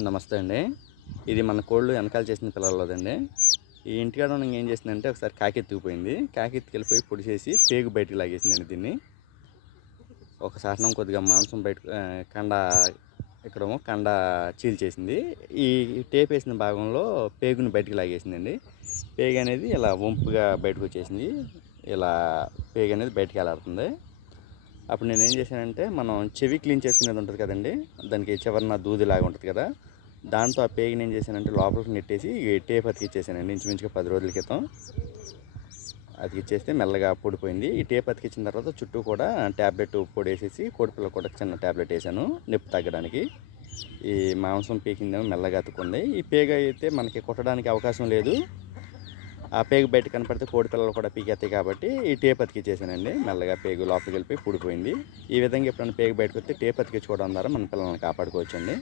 నమస్తే అండి. ఇది మన కోళ్ళు వెనకాల చేసిన పిల్లలదండి. ఈ ఇంటికాడ ఉన్న ఏం చేసిందంటే ఒకసారి కాకి ఎత్తుకుపోయింది. కాకి ఎత్తుకెళ్ళిపోయి పొడి చేసి పేగు బయటికి లాగేసిందండి దీన్ని. ఒక శాసనం కొద్దిగా మాంసం బయట కండ ఇక్కడేమో కండ చీల్చేసింది ఈ టేప్ వేసిన భాగంలో పేగుని బయటికి లాగేసిందండి. పేగు అనేది ఇలా వంపుగా బయటకు వచ్చేసింది. ఇలా పేగు అనేది బయటికి వెళ్ళాడుతుంది అప్పుడు నేను ఏం చేశానంటే మనం చెవి క్లీన్ చేసుకునేది ఉంటుంది కదండి దానికి చివరిన దూది లాగా ఉంటుంది కదా దాంతో ఆ పేగిని ఏం చేశానంటే లోపలికి నెట్టేసి ఈ టేప్ అతికిచ్చేసానండి ఇంచుమించుగా పది రోజుల క్రితం. అతికిచ్చేస్తే మెల్లగా పొడిపోయింది. ఈ టేప్ అతికిచ్చిన తర్వాత చుట్టూ కూడా ట్యాబ్లెట్ పొడి వేసేసి కోడిపిల్ల కూడా చిన్న ట్యాబ్లెట్ వేసాను నొప్పి తగ్గడానికి. ఈ మాంసం పీకిందేమో మెల్లగా అతుకుంది ఈ పేగ అయితే మనకి కుట్టడానికి అవకాశం లేదు. ఆ పేగు బయట కనపడితే కోడి పిల్లలు కూడా పీకెత్తాయి కాబట్టి ఈ టేప్ అతికిచ్చేసానండి. మెల్లగా పేగు లోపలికి వెళ్ళిపోయి పుడిపోయింది. ఈ విధంగా ఎప్పుడైనా పేగు బయటకు వస్తే టేప్ అతికించుకోవడం ద్వారా మన పిల్లల్ని కాపాడుకోవచ్చండి.